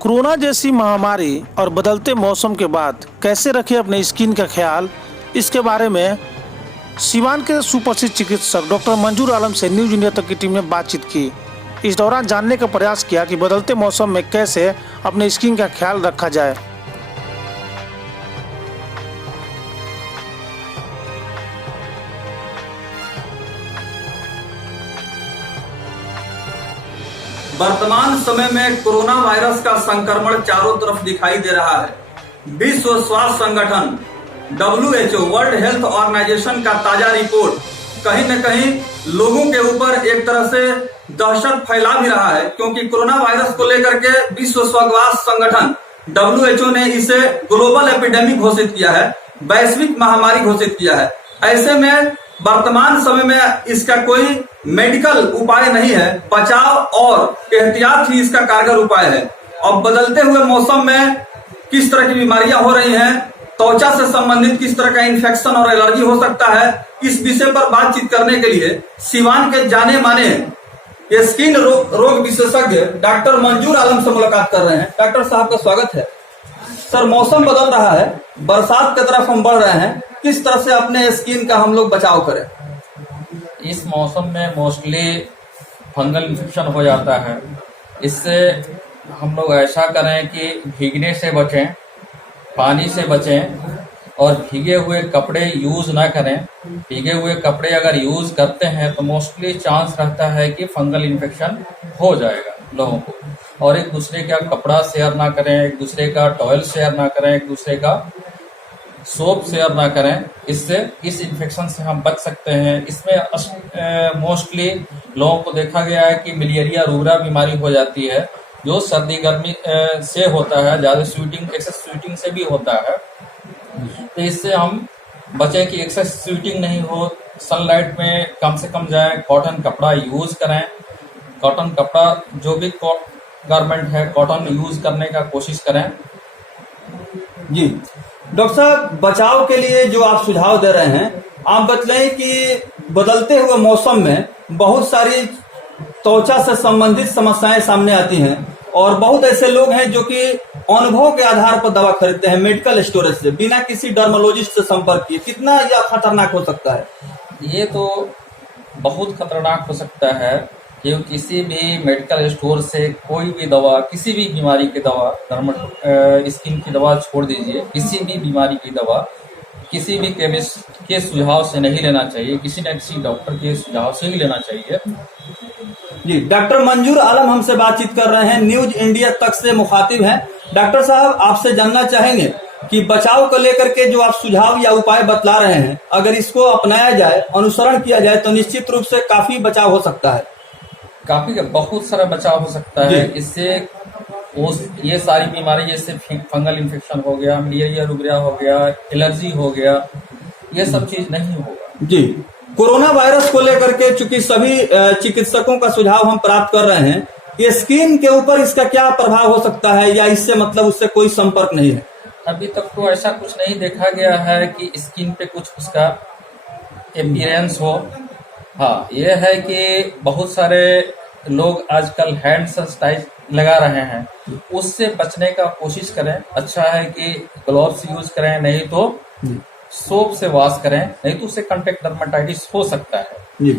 Corona जैसी महामारी और बदलते मौसम के बाद कैसे रखें अपने स्किन का ख्याल, इसके बारे में सिवान के सुप्रसिद्ध चिकित्सक डॉक्टर मंजूर आलम से न्यूज इंडिया तक की टीम ने बातचीत की। इस दौरान जानने का प्रयास किया कि बदलते मौसम में कैसे अपने स्किन का ख्याल रखा जाए। वर्तमान समय में कोरोना वायरस का संक्रमण चारों तरफ दिखाई दे रहा है। विश्व स्वास्थ्य संगठन WHO वर्ल्ड हेल्थ ऑर्गेनाइजेशन का ताजा रिपोर्ट कहीं न कहीं लोगों के ऊपर एक तरह से दहशत फैला भी रहा है, क्योंकि कोरोना वायरस को लेकर के विश्व स्वास्थ्य संगठन WHO ने इसे ग्लोबल एपिडेमिक घोषित किया है, वैश्विक महामारी घोषित किया है। ऐसे में वर्तमान समय में इसका कोई मेडिकल उपाय नहीं है, बचाव और एहतियात ही इसका कारगर उपाय है। अब बदलते हुए मौसम में किस तरह की बीमारियां हो रही हैं, त्वचा से संबंधित किस तरह का इन्फेक्शन और एलर्जी हो सकता है, इस विषय पर बातचीत करने के लिए सिवान के जाने माने स्किन रोग विशेषज्ञ डॉक्टर मंजूर आलम से मुलाकात कर रहे हैं। डॉक्टर साहब का स्वागत है। सर, मौसम बदल रहा है, बरसात की तरफ हम बढ़ रहे हैं, किस तरह से अपने स्किन का हम लोग बचाव करें? इस मौसम में मोस्टली फंगल इन्फेक्शन हो जाता है। इससे हम लोग ऐसा करें कि भीगने से बचें, पानी से बचें और भीगे हुए कपड़े यूज ना करें। भीगे हुए कपड़े अगर यूज करते हैं तो मोस्टली चांस रहता है कि फंगल इन्फेक्शन हो जाएगा लोगों को। और एक दूसरे का कपड़ा शेयर ना करें, एक दूसरे का टॉवल शेयर ना करें, एक दूसरे का सोप शेयर ना करें। इससे इस इन्फेक्शन से हम बच सकते हैं। इसमें मोस्टली लोगों को देखा गया है कि मलेरिया रूबरा बीमारी हो जाती है, जो सर्दी गर्मी से होता है, ज्यादा स्वेटिंग एक्सेस स्वेटिंग से भी होता है। तो इससे हम बचें कि एक्सेस स्वेटिंग नहीं हो, सनलाइट में कम से कम जाए, कॉटन कपड़ा यूज करें। कॉटन कपड़ा जो भी गारमेंट है कॉटन यूज करने का कोशिश करें। जी डॉक्टर साहब, बचाव के लिए जो आप सुझाव दे रहे हैं, आप बतलाएं कि बदलते हुए मौसम में बहुत सारी त्वचा से संबंधित समस्याएं सामने आती हैं और बहुत ऐसे लोग हैं जो कि अनुभव के आधार पर दवा खरीदते हैं मेडिकल स्टोरेज से, बिना किसी डर्मोलॉजिस्ट से संपर्क किए। कितना यह खतरनाक हो सकता है? ये तो बहुत खतरनाक हो सकता है कि किसी भी मेडिकल स्टोर से कोई भी दवा, किसी भी बीमारी की दवा, स्किन की दवा छोड़ दीजिए, किसी भी बीमारी की दवा किसी भी केमिस्ट के सुझाव से नहीं लेना चाहिए, किसी न किसी डॉक्टर के सुझाव से ही लेना चाहिए। जी, डॉक्टर मंजूर आलम हमसे बातचीत कर रहे हैं, न्यूज इंडिया तक से मुखातिब हैं। डॉक्टर साहब, आपसे जानना चाहेंगे कि बचाव को लेकर के जो आप सुझाव या उपाय बतला रहे हैं, अगर इसको अपनाया जाए, अनुसरण किया जाए तो निश्चित रूप से काफी बचाव हो सकता है। काफी बहुत सारा बचाव हो सकता है। इससे ये सारी बीमारी जैसे फंगल इन्फेक्शन हो गया, मलेरिया रूबरा हो गया, एलर्जी हो गया, ये सब चीज नहीं होगा। जी, कोरोना वायरस को लेकर के चूंकि सभी चिकित्सकों का सुझाव हम प्राप्त कर रहे हैं, ये स्किन के ऊपर इसका क्या प्रभाव हो सकता है, या इससे मतलब उससे कोई संपर्क नहीं है? अभी तक तो ऐसा कुछ नहीं देखा गया है कि स्किन पे कुछ उसका अपीयरेंस हो। हाँ, ये है कि बहुत सारे लोग आजकल हैंड सैनिटाइज लगा रहे हैं, उससे बचने का कोशिश करें। अच्छा है कि ग्लव्स यूज करें, नहीं तो सोप से वॉश करें, नहीं तो उससे कांटेक्ट डर्मेटाइटिस हो सकता है। जी,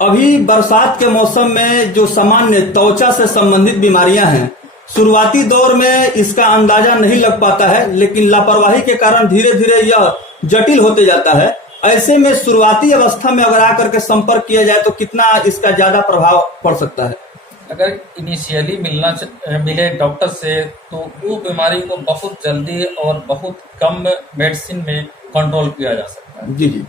अभी बरसात के मौसम में जो सामान्य त्वचा से संबंधित बीमारियां हैं, शुरुआती दौर में इसका अंदाजा नहीं लग पाता है, लेकिन लापरवाही के कारण धीरे धीरे यह जटिल होते जाता है। ऐसे में शुरुआती अवस्था में अगर आकर के संपर्क किया जाए तो कितना इसका ज्यादा प्रभाव पड़ सकता है? अगर इनिशियली मिले डॉक्टर से तो वो बीमारी को बहुत जल्दी और बहुत कम मेडिसिन में कंट्रोल किया जा सकता है। जी जी,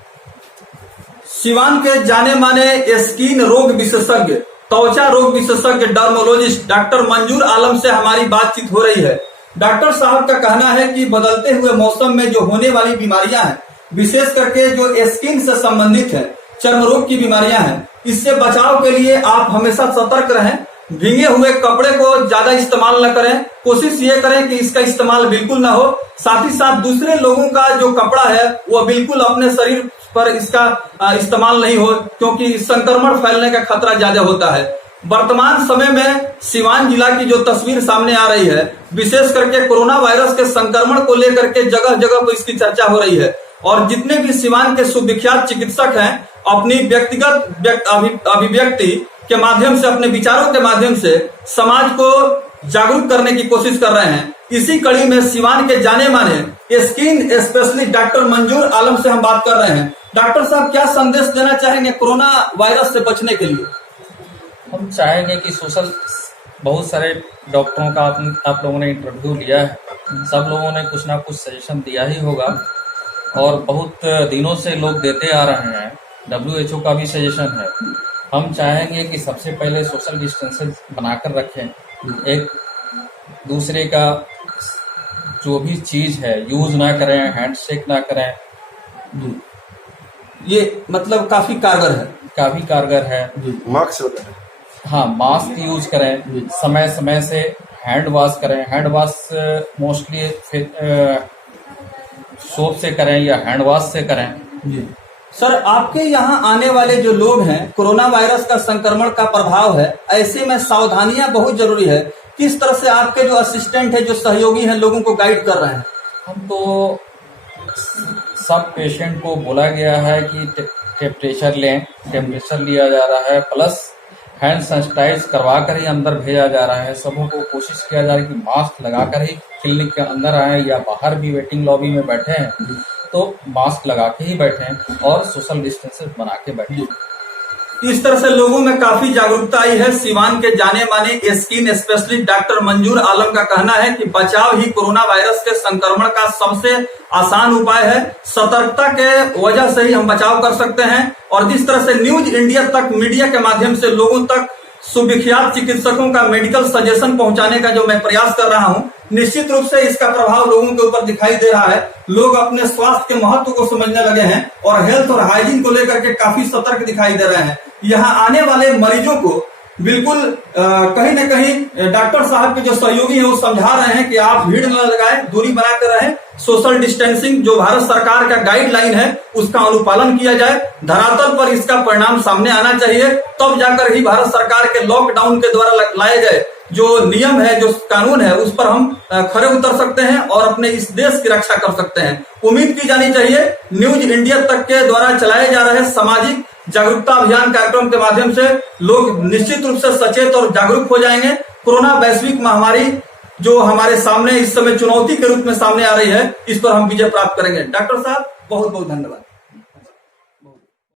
सिवान के जाने माने स्किन रोग विशेषज्ञ, त्वचा रोग विशेषज्ञ डर्मोलॉजिस्ट डॉक्टर मंजूर आलम से हमारी बातचीत हो रही है। डॉक्टर साहब का कहना है कि बदलते हुए मौसम में जो होने वाली बीमारियां हैं, विशेष करके जो स्किन से संबंधित है, चर्म रोग की बीमारियां हैं, इससे बचाव के लिए आप हमेशा सतर्क रहें। भीगे हुए कपड़े को ज्यादा इस्तेमाल न करें, कोशिश ये करें कि इसका इस्तेमाल बिल्कुल ना हो। साथ ही साथ दूसरे लोगों का जो कपड़ा है वो बिल्कुल अपने शरीर पर इसका इस्तेमाल नहीं हो, क्योंकि संक्रमण फैलने का खतरा ज्यादा होता है। वर्तमान समय में सिवान जिला की जो तस्वीर सामने आ रही है, विशेष करके कोरोना वायरस के संक्रमण को लेकर के जगह जगह पर इसकी चर्चा हो रही है और जितने भी सिवान के सुविख्यात चिकित्सक हैं अपनी व्यक्तिगत अभिव्यक्ति के माध्यम से, अपने विचारों के माध्यम से समाज को जागरूक करने की कोशिश कर रहे हैं। इसी कड़ी में सिवान के जाने माने स्किन स्पेशलिस्ट डॉक्टर मंजूर आलम से हम बात कर रहे हैं। डॉक्टर साहब, क्या संदेश देना चाहेंगे कोरोना वायरस से बचने के लिए? हम चाहेंगे कि बहुत सारे डॉक्टरों का आप लोगों ने इंटरव्यू लिया है, सब लोगों ने कुछ ना कुछ सजेशन दिया ही होगा और बहुत दिनों से लोग देते आ रहे हैं। WHO का भी सजेशन है। हम चाहेंगे कि सबसे पहले सोशल डिस्टेंसेस बनाकर रखें, एक दूसरे का जो भी चीज है यूज ना करें, हैंडशेक ना करें। ये मतलब काफी कारगर है। मास्क वगैरह, हाँ, मास्क यूज करें, समय समय से हैंड वॉश करें। हैंड वॉश मोस्टली सोप से करें या हैंड वॉश से करें। सर, आपके यहाँ आने वाले जो लोग हैं, कोरोना वायरस का संक्रमण का प्रभाव है, ऐसे में सावधानियां बहुत जरूरी है। किस तरह से आपके जो असिस्टेंट है, जो सहयोगी हैं, लोगों को गाइड कर रहे हैं? हम तो सब पेशेंट को बोला गया है कि टेम्परेचर लें, टेम्परेचर लिया जा रहा है, प्लस हैंड सैनिटाइज करवा कर ही अंदर भेजा जा रहा है। सबों को कोशिश किया जा रहा है कि मास्क लगाकर ही क्लिनिक के अंदर आए या बाहर भी वेटिंग लॉबी में बैठे हैं तो मास्क लगा के ही बैठे और सोशल डिस्टेंस बना के बैठे। इस तरह से लोगों में काफी जागरूकता आई है। सिवान के जाने माने स्किन स्पेशलिस्ट डॉक्टर मंजूर आलम का कहना है कि बचाव ही कोरोना वायरस के संक्रमण का सबसे आसान उपाय है। सतर्कता के वजह से ही हम बचाव कर सकते हैं और जिस तरह से न्यूज इंडिया तक मीडिया के माध्यम से लोगों तक सुविख्यात चिकित्सकों का मेडिकल सजेशन पहुंचाने का जो मैं प्रयास कर रहा हूं, निश्चित रूप से इसका प्रभाव लोगों के ऊपर दिखाई दे रहा है। लोग अपने स्वास्थ्य के महत्व को समझने लगे हैं और हेल्थ और हाइजीन को लेकर के काफी सतर्क दिखाई दे रहे हैं। यहाँ आने वाले मरीजों को बिल्कुल कहीं न कहीं डॉक्टर साहब के जो सहयोगी हैं वो समझा रहे हैं कि आप भीड़ न लगाएं, दूरी बनाकर रहें, सोशल डिस्टेंसिंग जो भारत सरकार का गाइडलाइन है उसका अनुपालन किया जाए। धरातल पर इसका परिणाम सामने आना चाहिए, तब जाकर ही भारत सरकार के लॉकडाउन के द्वारा लाए गए जो नियम है, जो कानून है, उस पर हम खरे उतर सकते हैं और अपने इस देश की रक्षा कर सकते हैं। उम्मीद की जानी चाहिए न्यूज इंडिया तक के द्वारा चलाए जा रहे सामाजिक जागरूकता अभियान कार्यक्रम के माध्यम से लोग निश्चित रूप से सचेत और जागरूक हो जाएंगे। कोरोना वैश्विक महामारी जो हमारे सामने इस समय चुनौती के रूप में सामने आ रही है, इस पर हम विजय प्राप्त करेंगे। डॉक्टर साहब, बहुत बहुत धन्यवाद।